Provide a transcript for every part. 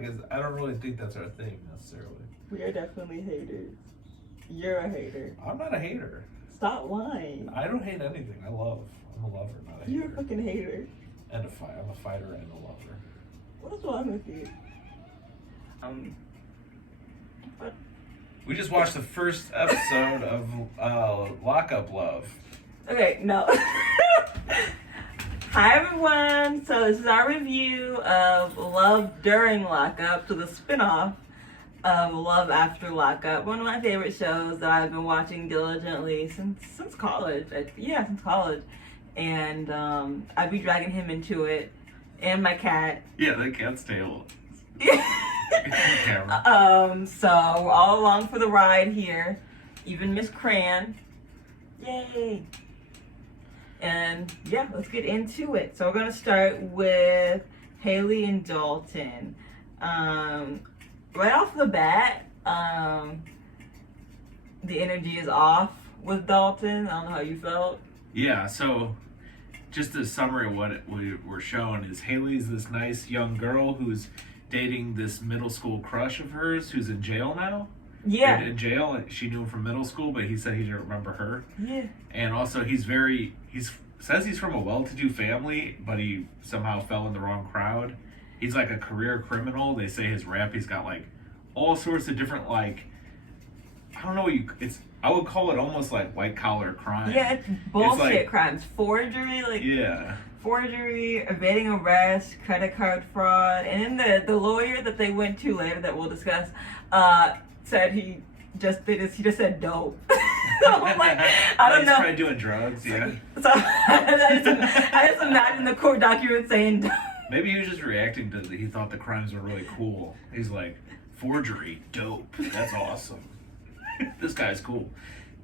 Because I don't really think that's our thing necessarily. We are definitely haters. You're a hater. I'm not a hater. Stop lying. I don't hate anything. I love. I'm a lover, not a hater. You're a fucking hater. And I'm a fighter and a lover. What is wrong with you? What? We just watched the first episode of Lockup Love. Okay, no. Hi everyone. So this is our review of Love During Lockup, so the spinoff of Love After Lockup. One of my favorite shows that I've been watching diligently since college. Since college. And I'd be dragging him into it, and my cat. Yeah, the cat's tail. So we're all along for the ride here. Even Miss Cran. Yay! And yeah, let's get into it. So we're gonna start with Haley and Dalton. Right off the bat, the energy is off with Dalton. I don't know how you felt. Yeah, so just a summary of what we're showing is Haley's this nice young girl who's dating this middle school crush of hers who's in jail now. Yeah. In jail, and she knew him from middle school, but he said he didn't remember her. Yeah. And also he says he's from a well-to-do family, but he somehow fell in the wrong crowd. He's like a career criminal. They say his rap, he's got like all sorts of different I don't know I would call it almost like white collar crime. Yeah, it's bullshit crimes. Forgery, forgery, evading arrest, credit card fraud, and then the lawyer that they went to later that we'll discuss said he just said dope. So I'm like, I don't know. He's probably doing drugs, yeah. So I just imagine the court document saying dope. Maybe he was just reacting to he thought the crimes were really cool. He's like, forgery, dope. That's awesome. This guy's cool.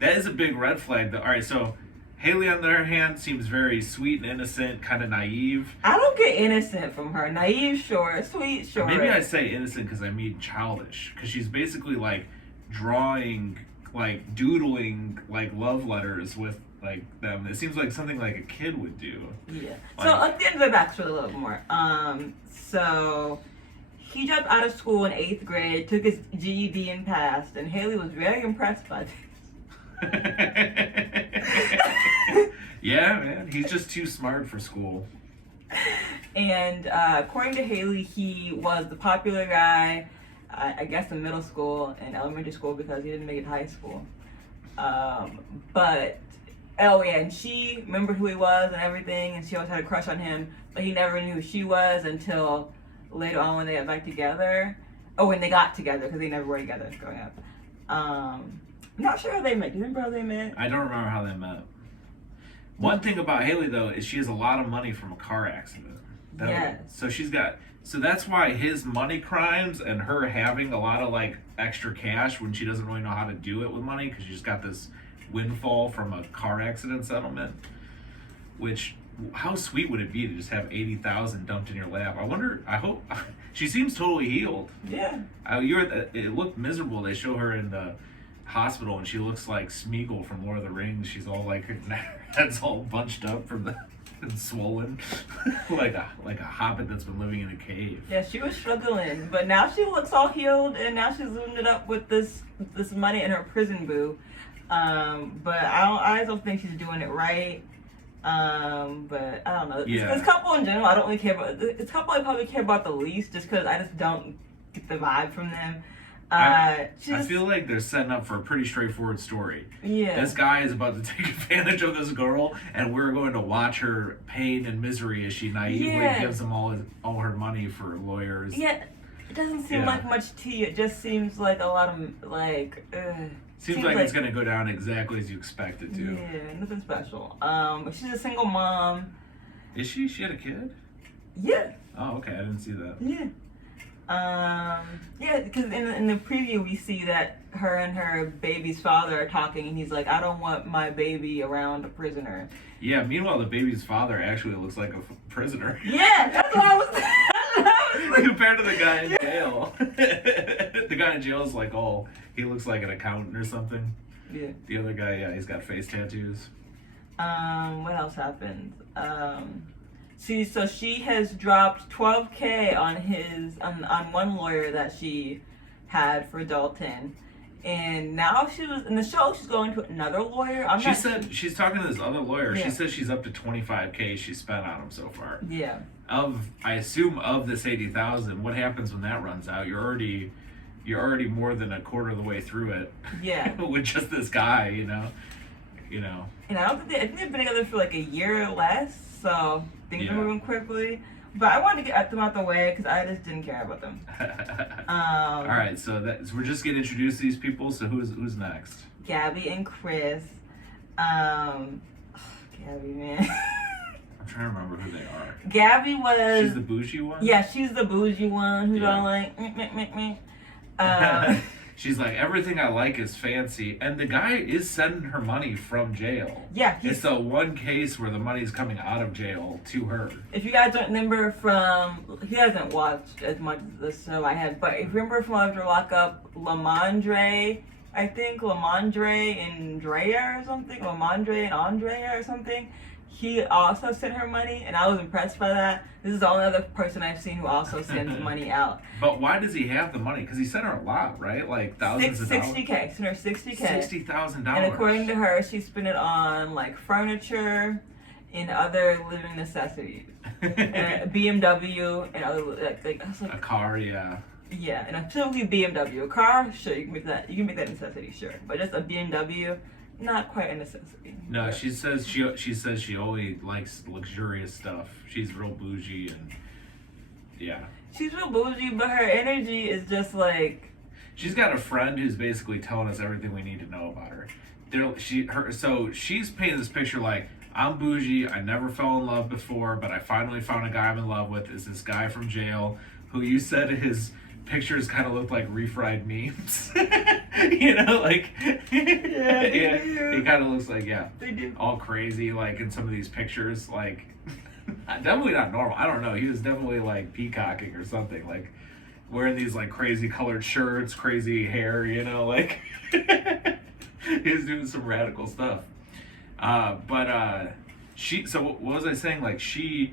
That is a big red flag though. Alright, so Haley on the other hand seems very sweet and innocent, kind of naive. I don't get innocent from her. Naive, sure. Sweet, sure. Maybe I say innocent because I mean childish. Because she's basically like drawing, like doodling, like love letters with like them. It seems like something like a kid would do. Yeah. So let's get into the backstory a little more. So he dropped out of school in 8th grade, took his GED and passed, and Haley was very impressed by this. Yeah, man, he's just too smart for school. And according to Haley, he was the popular guy, I guess in middle school and elementary school because he didn't make it to high school. And she remembered who he was and everything, and she always had a crush on him, but he never knew who she was until later on when they got back together. Oh, when they got together, because they never were together growing up. I'm not sure how they met. Do you remember how they met? I don't remember how they met. One thing about Haley though is she has a lot of money from a car accident. So that's why his money crimes and her having a lot of like extra cash when she doesn't really know how to do it with money because she just got this windfall from a car accident settlement. Which, how sweet would it be to just have $80,000 dumped in your lap? I hope she seems totally healed. Yeah. It looked miserable. They show her in the hospital and she looks like Smeagol from Lord of the Rings. She's all like her head's all bunched up and swollen, like a hobbit that's been living in a cave. Yeah, she was struggling, but now she looks all healed, and now she's zoomed it up with this money in her prison boo. But I don't think she's doing it right. But I don't know. Yeah. This couple in general, I don't really care about. This couple I probably care about the least, just because I just don't get the vibe from them. I feel like they're setting up for a pretty straightforward story. Yeah. This guy is about to take advantage of this girl, and we're going to watch her pain and misery as she naively gives him all her money for lawyers. Yeah, it doesn't seem like much tea. It just seems like a lot of Seems like it's gonna go down exactly as you expect it to. Yeah, nothing special. She's a single mom. Is she? She had a kid? Yeah. Oh, okay. I didn't see that. Yeah. Because in the preview we see that her and her baby's father are talking, and he's like, "I don't want my baby around a prisoner." Yeah. Meanwhile, the baby's father actually looks like a prisoner. Yeah, that's what I was. Compared to the guy in jail. The guy in jail is like, he looks like an accountant or something. Yeah. The other guy, he's got face tattoos. What else happened? So she has dropped $12K on one lawyer that she had for Dalton. And now she was in the show. She's going to another lawyer. She said she's talking to this other lawyer. Yeah. She says she's up to $25K she spent on him so far. Yeah. I assume of this $80,000. What happens when that runs out? You're already more than a quarter of the way through it. Yeah. With just this guy, you know. And I think they've been together for like a year or less, so things are moving quickly. But I wanted to get them out the way because I just didn't care about them. All right, so we're just getting introduced to these people. So who's next? Gabby and Chris. Gabby, man. I'm trying to remember who they are. Gabby was. She's the bougie one. Yeah, she's the bougie one who's all like, meh. She's like, everything I like is fancy, and the guy is sending her money from jail. Yeah, it's the one case where the money's coming out of jail to her. If you guys don't remember he hasn't watched as much of the show I had, but if you remember from Love After Lockup, Lamondre and Drea or something, Lamondre and Andrea or something, he also sent her money, and I was impressed by that. This is the only other person I've seen who also sends money out. But why does he have the money? Because he sent her a lot, right? Like thousands of dollars. $60K. Sent her $60K. $60,000. And according to her, she spent it on like furniture and other living necessities. And BMW and other like I was like, a car, yeah. Yeah, and a typically BMW. A car, sure, you can make that a necessity, sure. But just a BMW, not quite a necessity. No, she says she only likes luxurious stuff. She's real bougie and yeah. She's real bougie, but her energy is just like. She's got a friend who's basically telling us everything we need to know about her. So she's painting this picture like, I'm bougie. I never fell in love before, but I finally found a guy I'm in love with. Is this guy from jail who you said his pictures kind of look like refried memes. You know, like yeah, he kind of looks like they do. all crazy like in some of these pictures, like definitely not normal. I don't know. He was definitely like peacocking or something, like wearing these like crazy colored shirts, crazy hair, you know, like he was doing some radical stuff. But so what was I saying? Like she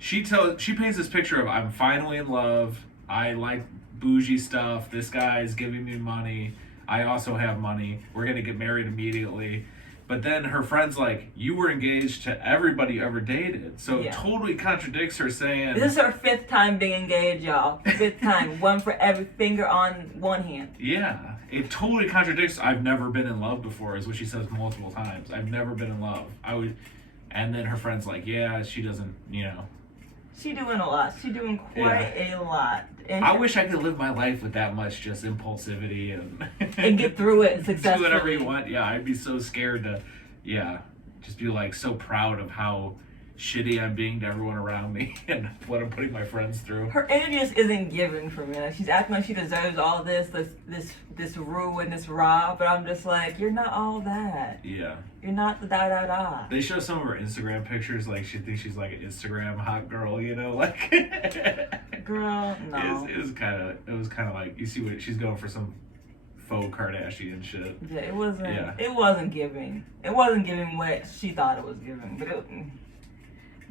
paints this picture of I'm finally in love. I like bougie stuff. This guy is giving me money. I also have money. We're gonna get married immediately. But then her friend's like, you were engaged to everybody you ever dated. So it totally contradicts her saying... This is her 5th time being engaged, y'all. 5th time. One for every finger on one hand. Yeah. It totally contradicts I've never been in love before, is what she says multiple times. I've never been in love. And then her friend's like, yeah, she doesn't, you know... She doing a lot. She doing quite a lot. And I wish I could live my life with that much just impulsivity and get through it successfully. Do whatever you want. Yeah, I'd be so scared to, just be like so proud of how shitty I'm being to everyone around me and what I'm putting my friends through. Her energy just isn't giving for me. Like, she's acting like she deserves all this rue and this raw, but I'm just like, you're not all that. Yeah. You're not the da-da-da. They show some of her Instagram pictures, like she thinks she's like an Instagram hot girl, you know, like. Girl, no. It was kind of like, you see what she's going for, some faux Kardashian shit. Yeah, it wasn't giving. It wasn't giving what she thought it was giving,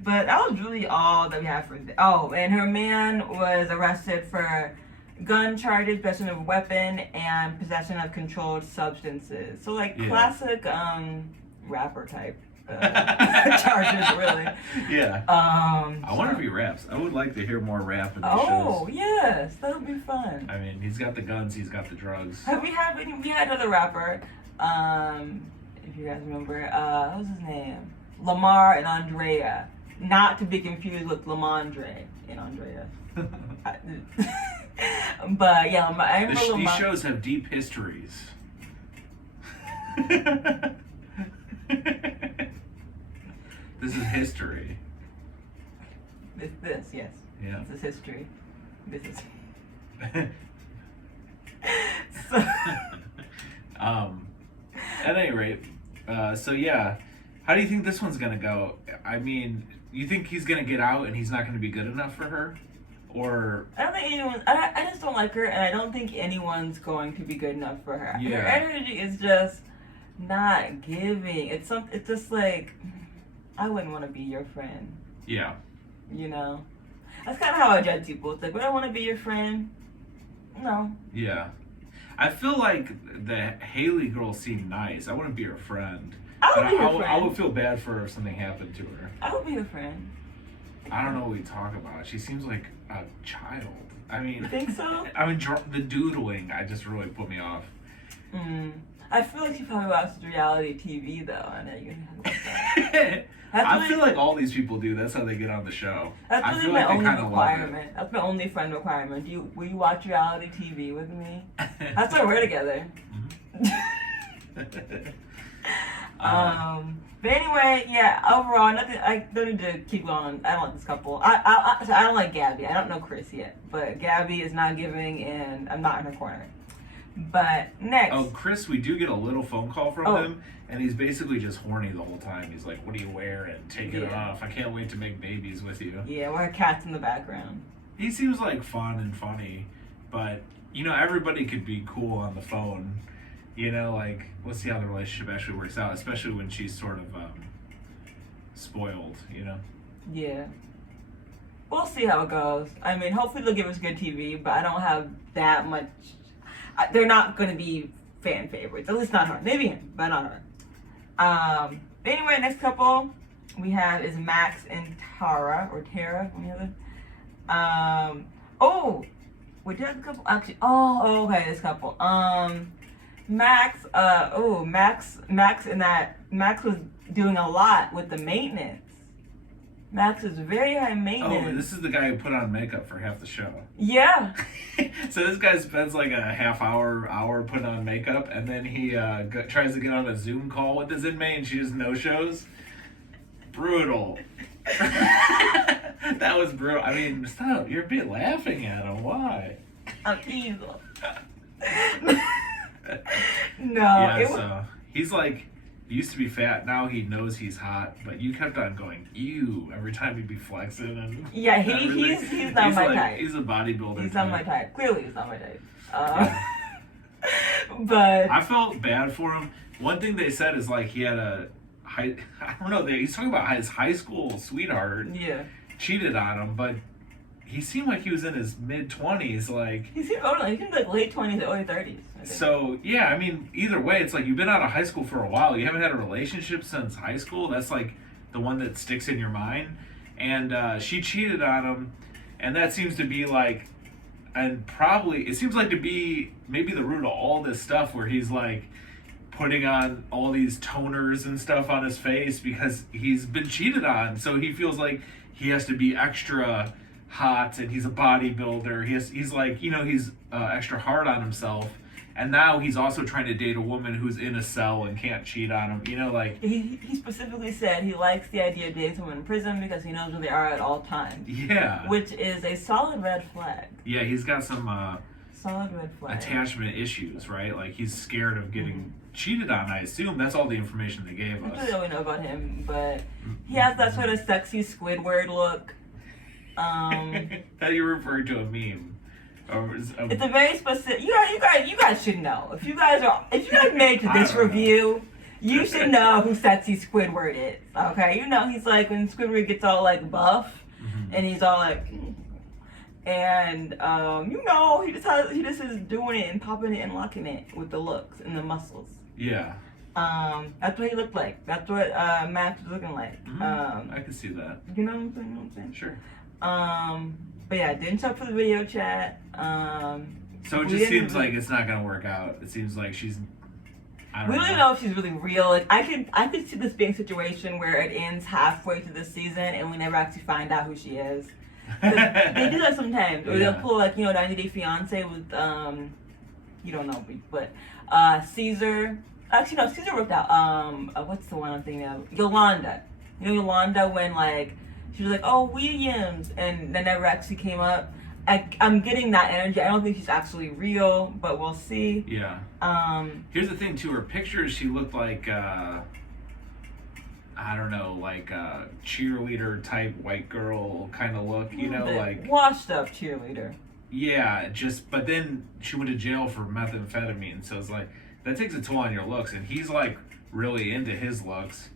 but that was really all that we had for. Oh, and her man was arrested for gun charges, possession of a weapon, and possession of controlled substances. So like classic rapper type charges, really. Yeah. I wonder if he raps. I would like to hear more rap in the shows. Oh yes, that would be fun. I mean, he's got the guns, he's got the drugs. We had another rapper. If you guys remember, what was his name? Lamar and Andrea. Not to be confused with Lamondre and Andrea. But yeah, I remember these shows have deep histories. This is history. This, yes. Yeah. This is history. This is. At any rate, so yeah, how do you think this one's gonna go? I mean, you think he's gonna get out and he's not gonna be good enough for her? Or I don't think anyone. I just don't like her, and I don't think anyone's going to be good enough for her. Yeah. Her energy is just not giving. It's just like, I wouldn't want to be your friend. Yeah. you know. That's kind of how I judge people. It's like, would I want to be your friend? No. Yeah. I feel like the Haley girl seemed nice. I wouldn't be her friend. I would be her friend. I would feel bad for her if something happened to her. I would be her friend. I don't know what we talk about. She seems like a child. I mean, You think so? I mean, the doodling, I just really put me off. I feel like she probably watches reality TV though. I know you're gonna talk about that. I feel like all these people do. That's how they get on the show. That's I really feel my like they only kind of love requirement. That's my only friend requirement. Will you watch reality TV with me? That's why we're together. But anyway, yeah. Overall, nothing. I don't need to keep going. I don't like this couple. I don't like Gabby. I don't know Chris yet, but Gabby is not giving, and I'm not in her corner. But next. Oh, Chris, we do get a little phone call from him, and he's basically just horny the whole time. He's like, "What do you wear?" and taking it off. I can't wait to make babies with you. Yeah, with her cats in the background. He seems like fun and funny, but you know, everybody could be cool on the phone. You know, like, we'll see how the relationship actually works out, especially when she's sort of spoiled, you know? Yeah. We'll see how it goes. I mean, hopefully they'll give us good TV, but I don't have that much. They're not going to be fan favorites. At least not her. Maybe him, but not her. Anyway, next couple we have is Max and Tara, or Tara, one of the other. Wait, did I have a couple? Actually, okay, this couple. Max was doing a lot with the maintenance. Max is very high maintenance. Oh, this is the guy who put on makeup for half the show. Yeah. So this guy spends like a half hour putting on makeup, and then he tries to get on a Zoom call with his inmate, and she just no-shows. Brutal. That was brutal. I mean, stop. You're laughing at him. Why? I'm evil. No. So he's like, he used to be fat, now he knows he's hot, but you kept on going, ew, every time he'd be flexing. And yeah, he's not my type. He's a bodybuilder. He's not my type. Clearly he's not my type. But I felt bad for him. One thing they said is like he had I don't know, he's talking about his high school sweetheart cheated on him, but he seemed like he was in his mid-20s, like... He seemed older, he seemed like late 20s, early 30s. So, yeah, I mean, either way, it's like you've been out of high school for a while. You haven't had a relationship since high school. That's like the one that sticks in your mind. And she cheated on him, and that seems to be like... And probably, it seems like to be maybe the root of all this stuff where he's like putting on all these toners and stuff on his face because he's been cheated on. So he feels like he has to be extra... hot, and he's a bodybuilder. He's like, you know, he's extra hard on himself, and now he's also trying to date a woman who's in a cell and can't cheat on him. You know, like he specifically said he likes the idea of dating someone in prison because he knows where they are at all times. Yeah, which is a solid red flag. Yeah, he's got some solid red flag attachment issues, right? Like he's scared of getting cheated on. I assume that's all the information they gave us. That's really all we know about him, but he has that sort of sexy Squidward look. That you're referring to a meme. It's a very specific. You guys should know. If you guys made to this review, you should know who Sexy Squidward is. Okay, you know he's like when Squidward gets all like buff, and he's all like, and you know he just is doing it and popping it and locking it with the looks and the muscles. Yeah. That's what he looked like. That's what Max was looking like. I can see that. You know what I'm saying? Sure. But yeah, didn't show up for the video chat. So it just seems like it's not gonna work out. It seems like she's. We don't know if she's really real. Like I could see this being a situation where it ends halfway through the season and we never actually find out who she is. They do that sometimes, or they'll pull like 90 Day Fiance with you don't know, but Caesar. Actually, no, Caesar worked out. What's the one I'm thinking of? Yolanda. You know Yolanda when like. She was like, oh, Williams, and that never actually came up. I'm getting that energy. I don't think she's actually real, but we'll see. Yeah. Here's the thing, too. Her pictures, she looked like, I don't know, like a cheerleader type white girl kind of look, you know, like washed up cheerleader. Yeah, but then she went to jail for methamphetamine, so it's like that takes a toll on your looks, and he's like really into his looks.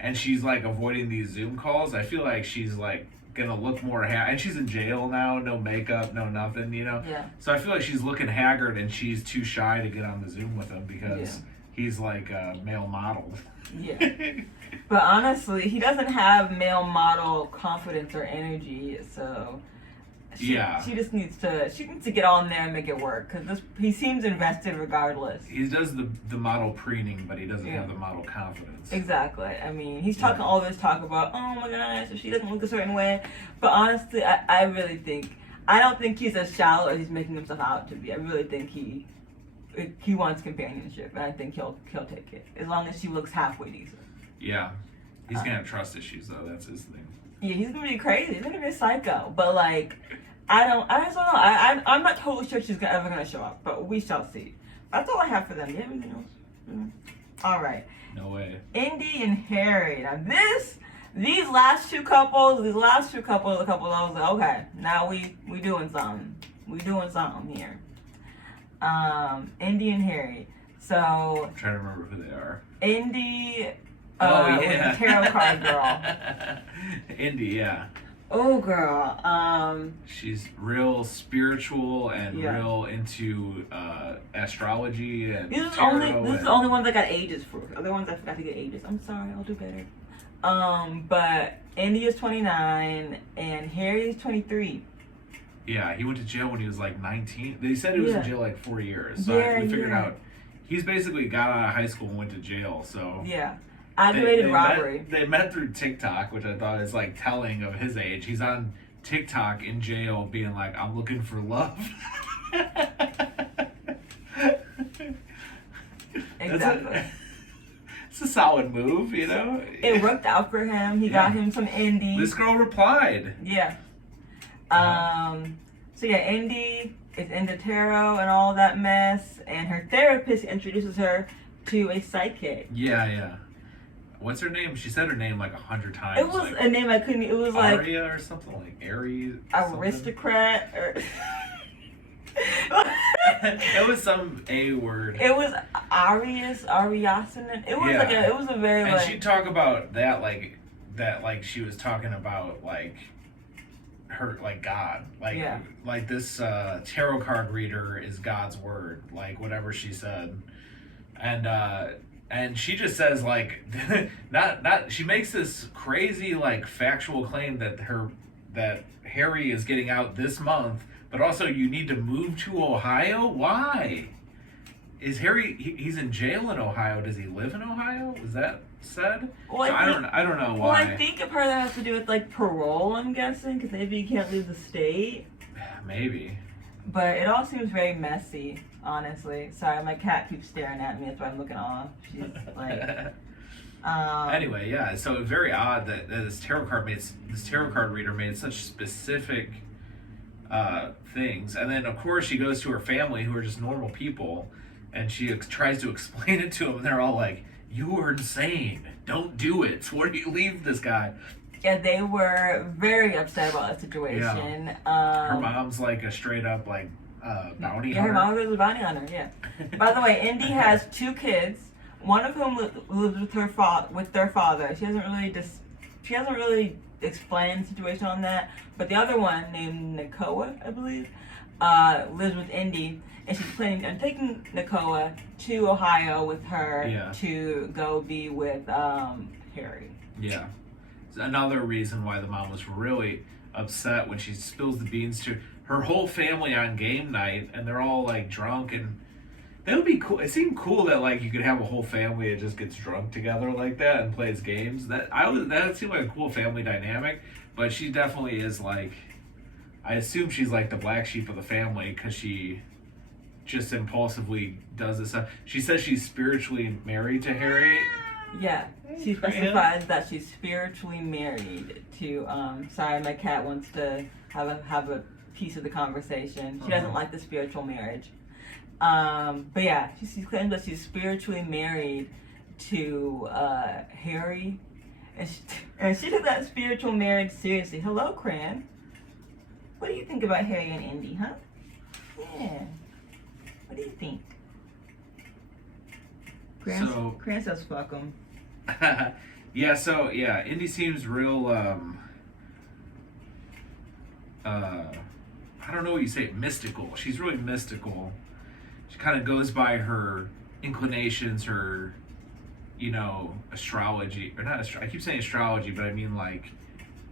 And she's like avoiding these Zoom calls. I feel like she's like gonna look more and she's in jail now, no makeup, no nothing, you know. Yeah. So I feel like she's looking haggard, and she's too shy to get on the Zoom with him because he's like a male model. Yeah. But honestly, he doesn't have male model confidence or energy, so she just needs to get on there and make it work, because he seems invested regardless. He does the model preening, but he doesn't have the model confidence. Exactly. I mean, he's talking all this talk about, oh my gosh, if she doesn't look a certain way, but honestly, I really think, I don't think he's as shallow as he's making himself out to be. I really think he wants companionship, and I think he'll take it as long as she looks halfway decent. Yeah, he's gonna have trust issues though. That's his thing. Yeah, he's gonna be crazy. He's gonna be a psycho. But like, I just don't know. I'm not totally sure she's ever gonna show up, but we shall see. That's all I have for them. Do you have anything else? All right. No way. Indy and Harry. Now these last two couples, the couple I was like, okay, now we doing something. We doing something here. Indy and Harry. So I'm trying to remember who they are. Indy, was the tarot card girl. Indy, yeah. Oh, girl. She's real spiritual and real into astrology and This is the only ones I got ages for. Other ones I forgot to get ages. I'm sorry, I'll do better. But Indy is 29 and Harry is 23. Yeah, he went to jail when he was like 19. They said he was in jail like 4 years. So we figured out he's basically got out of high school and went to jail. So yeah. Aggravated robbery. They met through TikTok, which I thought is like telling of his age. He's on TikTok in jail being like, I'm looking for love. Exactly. It's a solid move, you know? It worked out for him. He got him some Indy. This girl replied. Yeah. So yeah, Indy is into tarot and all that mess, and her therapist introduces her to a psychic. Yeah. What's her name? She said her name like 100 times. It was a name I couldn't. It was like Aria or something, like Aries. Aristocrat or. It was some A word. It was Ariasin. It was like it was a very and she'd talk about that like she was talking about like her like God, like this tarot card reader is God's word, like whatever she said. And she just says like not she makes this crazy like factual claim that Harry is getting out this month, but also you need to move to Ohio. Why? Is Harry he's in jail in Ohio? Does he live in Ohio? Was that said? Well, so I don't know why. Well, I think a part of that has to do with like parole, I'm guessing, because maybe you can't leave the state. Maybe. But it all seems very messy, honestly. Sorry, my cat keeps staring at me. That's why I'm looking off. She's like. Anyway, yeah. So it was very odd that this tarot card reader made such specific things, and then of course she goes to her family who are just normal people, and she tries to explain it to them, and they're all like, "You are insane! Don't do it! Where do you leave this guy?" Yeah, they were very upset about the situation. Yeah. Her mom's like a straight up like bounty hunter. Yeah, her mom was a bounty hunter. Yeah. By the way, Indy has 2 kids. One of whom lives with their father. She hasn't really explained the situation on that. But the other one, named Nakoa, I believe, lives with Indy, and she's planning on taking Nakoa to Ohio with her to go be with Harry. Yeah. Another reason why the mom was really upset when she spills the beans to her whole family on game night, and they're all like drunk, and that would be cool. It seemed cool that like you could have a whole family that just gets drunk together like that and plays games. That seemed like a cool family dynamic. But she definitely is like, I assume she's like the black sheep of the family because she just impulsively does this stuff. She says she's spiritually married to Harry. Yeah, she specifies that she's spiritually married to. Sorry, my cat wants to have a piece of the conversation. She doesn't like the spiritual marriage. But yeah, she claims that she's spiritually married to Harry, and she took that spiritual marriage seriously. Hello, Cran. What do you think about Harry and Indy, huh? Yeah. What do you think? Cran says fuck him. Yeah, Indy seems real I don't know what you say, mystical. She's really mystical. She kind of goes by her inclinations, her, astrology, or not, I keep saying astrology, but I mean like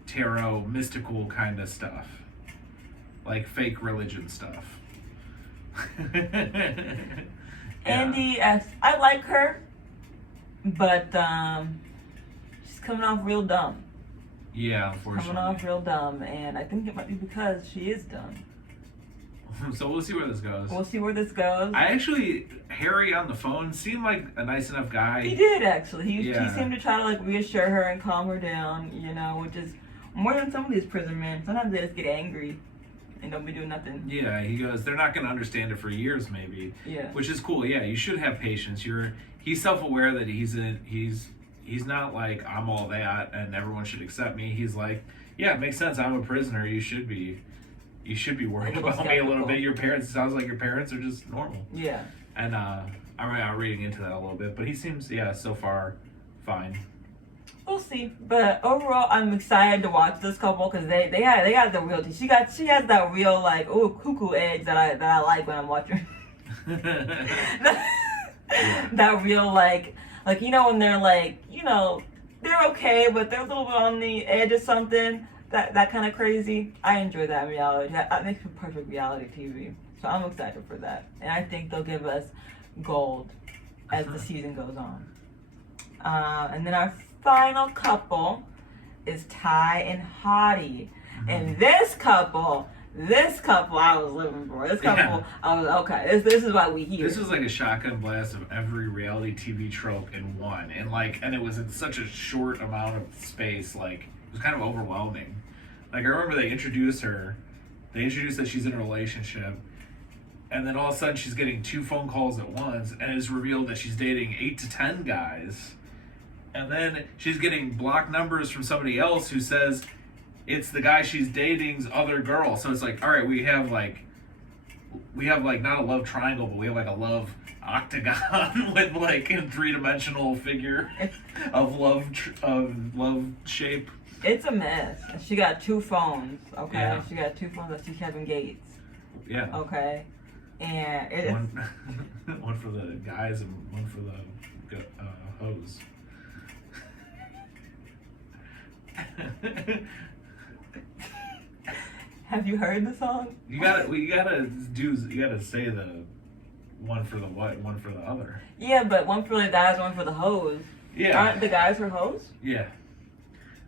tarot, mystical kind of stuff. Like fake religion stuff. Andy, I like her, but she's coming off real dumb. Yeah, unfortunately. Coming off real dumb, and I think it might be because she is dumb. So we'll see where this goes. We'll see where this goes. Harry on the phone seemed like a nice enough guy. He did, actually. He seemed to try to like reassure her and calm her down, which is more than some of these prison men. Sometimes they just get angry and don't be doing nothing. Yeah, he goes, they're not going to understand it for years, maybe. Yeah. Which is cool. Yeah, you should have patience. He's self-aware that he's not like, I'm all that and everyone should accept me. He's like, yeah, it makes sense. I'm a prisoner. You should be worried about me a little bit. It sounds like your parents are just normal. Yeah. And I'm reading into that a little bit, but he seems, so far, fine. We'll see, but overall, I'm excited to watch this couple because they got the real. She has that real like cuckoo edge that I like when I'm watching. That real like when they're like they're okay, but they're a little bit on the edge of something. That kind of crazy. I enjoy that reality. That makes for perfect reality TV. So I'm excited for that, and I think they'll give us gold as the season goes on. And then our final couple is Ty and Hottie. And this couple I was living for. This couple, I was okay. This is why we here. This was like a shotgun blast of every reality TV trope in one, and it was in such a short amount of space. Like it was kind of overwhelming. Like I remember they introduced her. They introduced that she's in a relationship, and then all of a sudden she's getting 2 phone calls at once, and it's revealed that she's dating 8 to 10 guys. And then she's getting blocked numbers from somebody else who says it's the guy she's dating's other girl. So it's like, all right, we have like not a love triangle, but we have like a love octagon with like a 3-dimensional figure of love shape. It's a mess. She got 2 phones. Okay, yeah. She got 2 phones that she's Kevin Gates. Yeah. Okay, and it's one for the guys and one for the hoes. Have you heard the song? You gotta say the one for the what, one for the other. Yeah, but one for the guys, one for the hoes. Yeah. Aren't the guys for hoes? Yeah.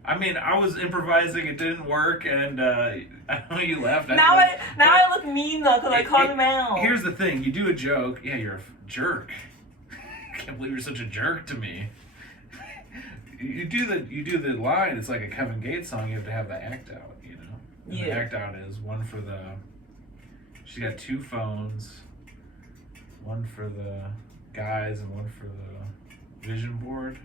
I mean, I was improvising, it didn't work, and I know you laughed. Now I look mean though, because I called him out. Here's the thing, you do a joke, you're a jerk. I can't believe you're such a jerk to me. You do the line. It's like a Kevin Gates song. You have to have the act out, And the act out is one for the. She got 2 phones. One for the guys and one for the vision board.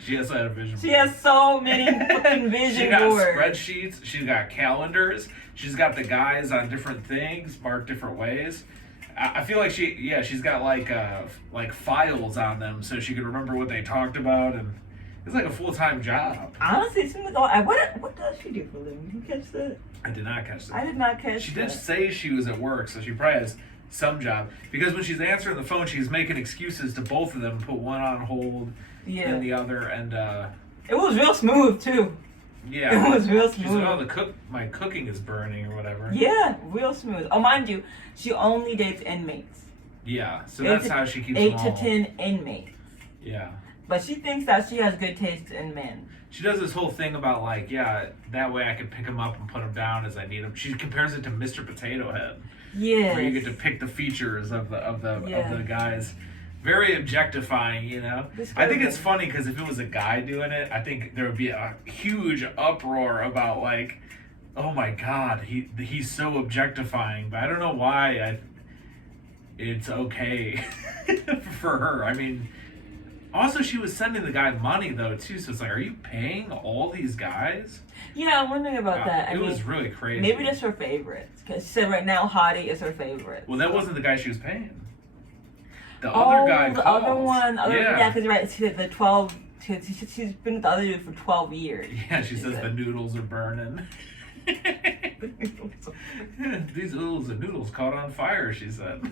She has a vision board. She has so many fucking vision boards. She got spreadsheets. She's got calendars. She's got the guys on different things, marked different ways. I feel like she's got like files on them so she could remember what they talked about, and it's like a full-time job. Honestly, it seems like what does she do for a living? Did you catch that? I did not catch that. I did not catch that. She did say she was at work, so she probably has some job, because when she's answering the phone, she's making excuses to both of them, put one on hold, and the other, and it was real smooth too. Yeah, it was real smooth. She's like, oh, my cooking is burning or whatever. Yeah, real smooth. Oh, mind you, she only dates inmates. Yeah, so that's how she keeps 8 them to all. 10 inmates. Yeah. But she thinks that she has good taste in men. She does this whole thing about like, that way I can pick them up and put them down as I need them. She compares it to Mr. Potato Head. Yeah. Where you get to pick the features of the guys. Very objectifying, I think it's funny because if it was a guy doing it, I think there would be a huge uproar about like, oh my God, he's so objectifying. But I don't know why it's okay for her. I mean, also she was sending the guy money though too, so it's like, are you paying all these guys? Yeah, I'm wondering about that. It was really crazy. Maybe just her favorites, because she said right now Hottie is her favorite. Well, that wasn't the guy she was paying. The other guy the calls. other one. Yeah, because right, she said the 12. She's been with the other dude for 12 years. Yeah, she says the noodles are burning. These oodles and noodles caught on fire, she said.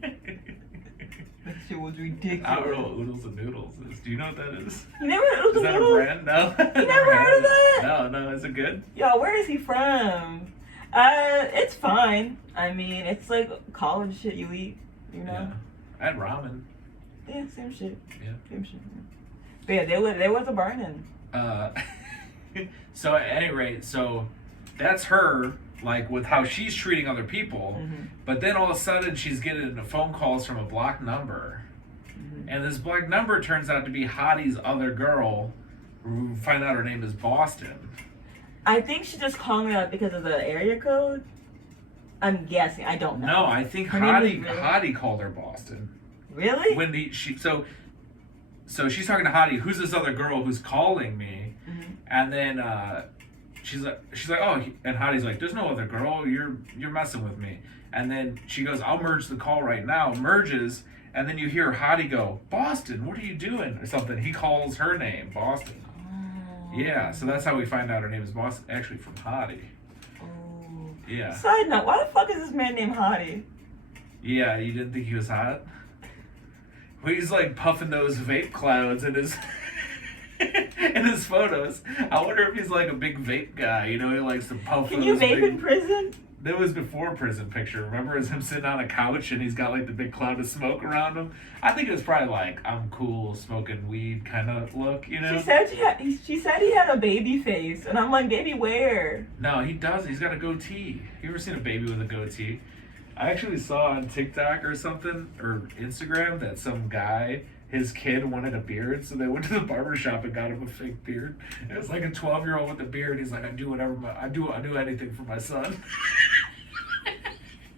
That shit was ridiculous. I don't know what oodles and noodles is. Do you know what that is? You never heard of Is that a brand? No. You never heard of that? No. Is it good? Yo, where is he from? It's fine. I mean, it's like college shit you eat, you know? Yeah. I had ramen. Yeah, same shit. Yeah. Same shit. But yeah, there was a burn-in. So at any rate, so that's her, like with how she's treating other people, but then all of a sudden she's getting phone calls from a blocked number, and this blocked number turns out to be Hottie's other girl, who find out her name is Boston. I think she's just calling it out because of the area code. I'm guessing. I don't know. No, I think Hottie called her Boston. Really? So she's talking to Hottie, who's this other girl who's calling me, and then she's like, oh, and Hottie's like, there's no other girl, you're messing with me, and then she goes, I'll merge the call right now, merges, and then you hear Hottie go, Boston, what are you doing, or something. He calls her name, Boston. Yeah, so that's how we find out her name is Boston, actually from Hottie. Oh. Yeah. Side note, why the fuck is this man named Hottie? Yeah, you didn't think he was hot? Well, he's like puffing those vape clouds in his in his photos. I wonder if he's like a big vape guy, you know, he likes to puff. Can you vape in prison? That was before prison picture. Remember, is him sitting on a couch and he's got like the big cloud of smoke around him? I think it was probably like, I'm cool smoking weed kind of look, you know? She said he had a baby face, and I'm like, baby where? No, he does. He's got a goatee. You ever seen a baby with a goatee? I actually saw on TikTok or something, or Instagram, that some guy, his kid wanted a beard, so they went to the barber shop and got him a fake beard. It was like a 12-year-old with a beard. He's like, I do anything for my son.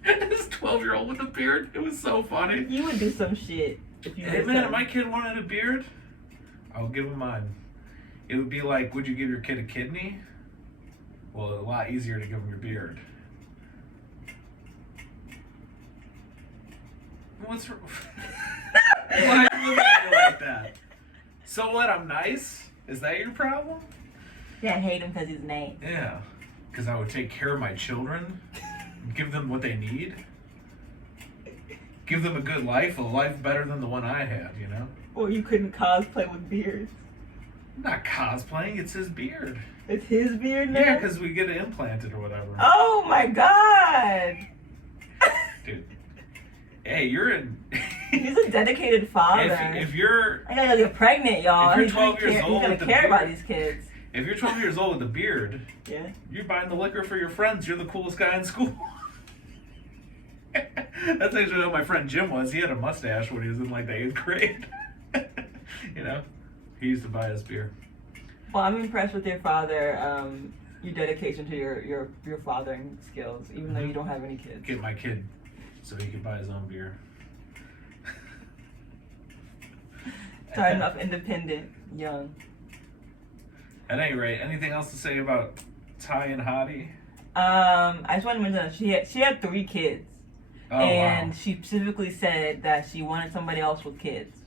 This 12-year-old with a beard. It was so funny. You would do some shit if you. Hey man, if my kid wanted a beard, I'll give him mine. It would be like, would you give your kid a kidney? Well, a lot easier to give him your beard. What's wrong? Why are you looking at me like that? So what? I'm nice? Is that your problem? Yeah, I hate him because he's nice. Yeah, because I would take care of my children, give them what they need, give them a good life, a life better than the one I had, you know? Or you couldn't cosplay with beards. I'm not cosplaying, it's his beard. It's his beard now? Yeah, because we get it implanted or whatever. Oh my god! Dude. Hey, you're in... He's a dedicated father. If you're... I gotta get pregnant, y'all. If you're 12 years old, he's gonna care about these kids. If you're 12 years old with a beard, yeah, you're buying the liquor for your friends. You're the coolest guy in school. That's actually what my friend Jim was. He had a mustache when he was in like the 8th grade. You know? He used to buy us beer. Well, I'm impressed with your father, your dedication to your fathering skills, even though you don't have any kids. Get my kid so he can buy his own beer. Starting off independent, young. At any rate, anything else to say about Ty and Hottie? I just want to mention that she had 3 kids. Oh, and wow. she specifically said that she wanted somebody else with kids.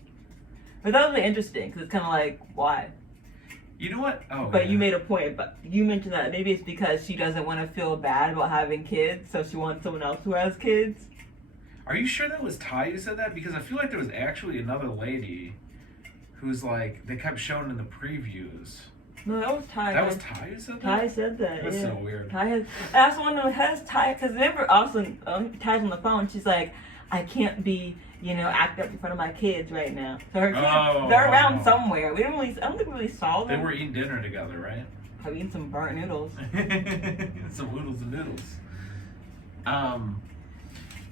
But that was really interesting, because it's kind of like, why? You know what? Oh, but yeah. you made a point, but you mentioned that maybe it's because she doesn't want to feel bad about having kids, so she wants someone else who has kids. Are you sure that was Ty who said that? Because I feel like there was actually another lady who's like, they kept showing in the previews. No, that was Ty. That was Ty who said that? Ty said that. That's yeah. so weird. Ty has. That's the one who has Ty. Because remember, also Ty's on the phone. She's like, I can't be, act up in front of my kids right now. So her kids, they're around somewhere. I don't think we really saw them. They were eating dinner together, right? Probably eating some burnt noodles. Some oodles and noodles.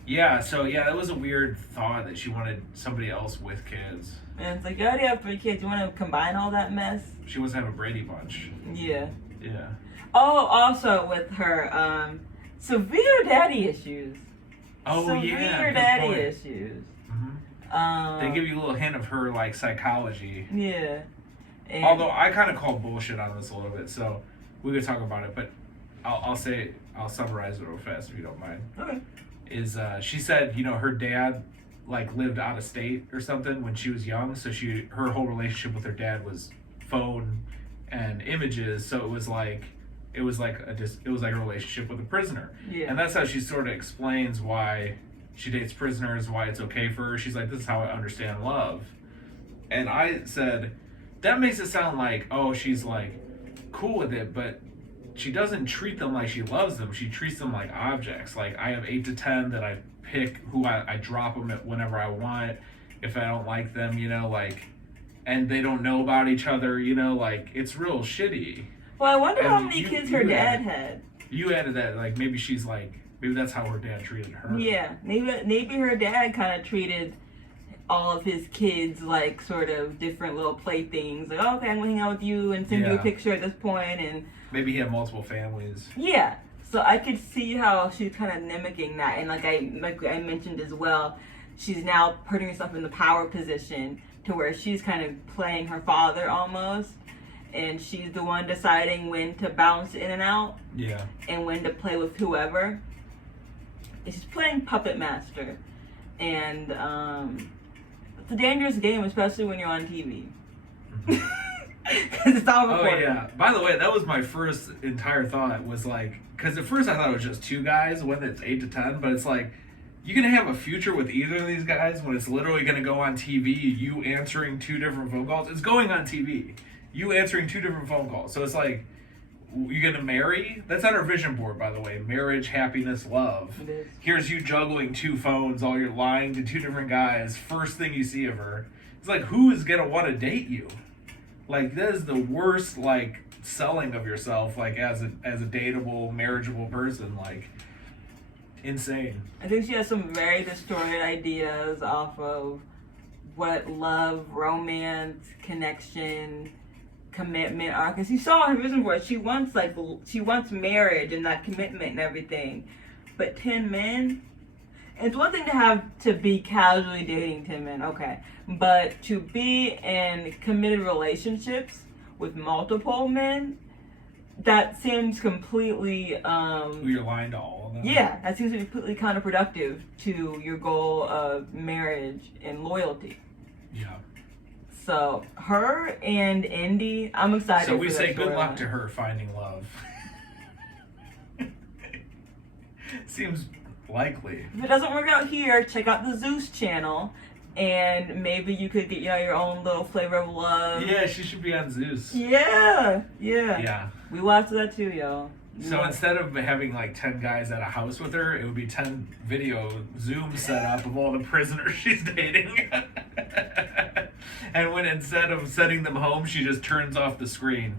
Yeah. So that was a weird thought that she wanted somebody else with kids. And it's like, you already have 3 kids. You want to combine all that mess? She wants to have a Brady Bunch. Yeah. Yeah. Oh, also with her severe daddy issues. Oh, yeah. Severe daddy issues. Mm-hmm. They give you a little hint of her like psychology. Yeah. And although I kind of call bullshit on this a little bit, so we could talk about it. But I'll summarize it real fast if you don't mind. Okay. She said her dad like lived out of state or something when she was young, so her whole relationship with her dad was phone and images, so it was like it was like a relationship with a prisoner. Yeah. And that's how she sort of explains why she dates prisoners, why it's okay for her. She's like, this is how I understand love. And I said, that makes it sound like, oh, she's like cool with it, but she doesn't treat them like she loves them. She treats them like objects. Like, I have 8 to 10 that I pick who I drop them at whenever I want. If I don't like them, you know, like, and they don't know about each other, you know, like, it's real shitty. Well, I wonder how many kids her dad had. You added that, like, maybe she's like, maybe that's how her dad treated her. Yeah, maybe her dad kind of treated all of his kids like sort of different little playthings. Like, oh, okay, I'm gonna hang out with you and send you a picture at this point, and maybe he had multiple families. Yeah, so I could see how she's kind of mimicking that, and like I mentioned as well, she's now putting herself in the power position to where she's kind of playing her father almost. And she's the one deciding when to bounce in and out. Yeah. And when to play with whoever. And she's playing puppet master. And it's a dangerous game, especially when you're on TV. Because it's all recorded. Oh, yeah. By the way, that was my first entire thought was like, because at first I thought it was just 2 guys when it's 8 to 10, but it's like, you gonna have a future with either of these guys when it's literally gonna go on TV, you answering 2 different phone calls? It's going on TV. You answering 2 different phone calls. So it's like, you gonna marry? That's on her vision board, by the way. Marriage, happiness, love. It is. Here's you juggling 2 phones, all you're lying to 2 different guys. First thing you see of her. It's like, who is gonna want to date you? Like, that is the worst, like, selling of yourself, like, as a dateable, marriageable person. Like, insane. I think she has some very distorted ideas off of what love, romance, connection, commitment are, because you saw her vision board. She wants marriage and that commitment and everything, but 10 men. And it's one thing to be casually dating 10 men, okay, but to be in committed relationships with multiple men, that seems completely you're lying to all of them. Yeah, that seems to be completely counterproductive to your goal of marriage and loyalty. Yeah. So, her and Indy, I'm excited. So we for say that good luck storyline. to her finding love. Seems likely. If it doesn't work out here, check out the Zeus channel, and maybe you could get your own little flavor of love. Yeah, she should be on Zeus. Yeah. Yeah. We watched that too, y'all. So instead of having like 10 guys at a house with her, it would be 10 video Zoom set up of all the prisoners she's dating. And when instead of sending them home, she just turns off the screen.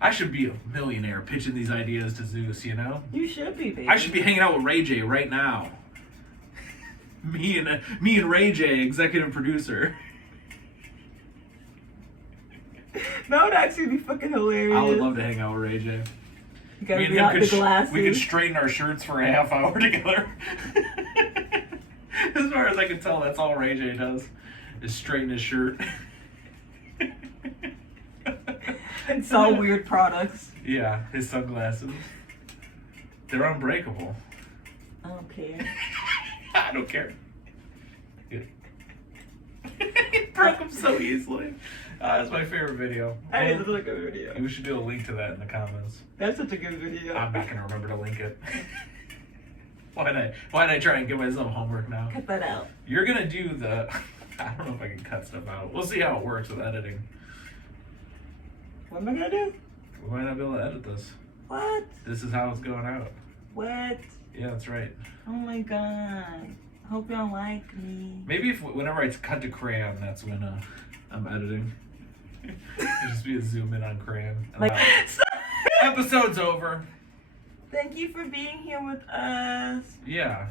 I should be a millionaire pitching these ideas to Zeus, you know? You should be, baby. I should be hanging out with Ray J right now. Me and Ray J, executive producer. That would actually be fucking hilarious. I would love to hang out with Ray J. You gotta Me and be him out the could glasses. we could straighten our shirts for a half hour together. As far as I can tell, that's all Ray J does, is straighten his shirt. And sell weird products. Yeah, his sunglasses. They're unbreakable. I don't care. I don't care. Good. He broke them so easily. That's my favorite video. That is a good video. We should do a link to that in the comments. That's such a good video. I'm not gonna remember to link it. Why'd I try and give myself homework now? Cut that out. You're gonna do the. I don't know if I can cut stuff out. We'll see how it works with editing. What am I gonna do? We might not be able to edit this. What? This is how it's going out. What? Yeah, that's right. Oh my god. Hope y'all like me. Maybe whenever I cut to crayon, that's when I'm editing. It'll just be a zoom in on crayon. Like, Episode's over. thank you for being here with us. Yeah.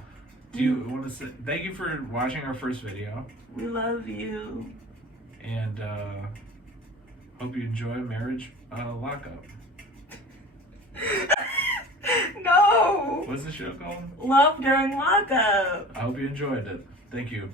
Do you want to say thank you for watching our first video? We love you. And hope you enjoy Marriage Lockup. No. What's the show called? Love During Lockup. I hope you enjoyed it. Thank you.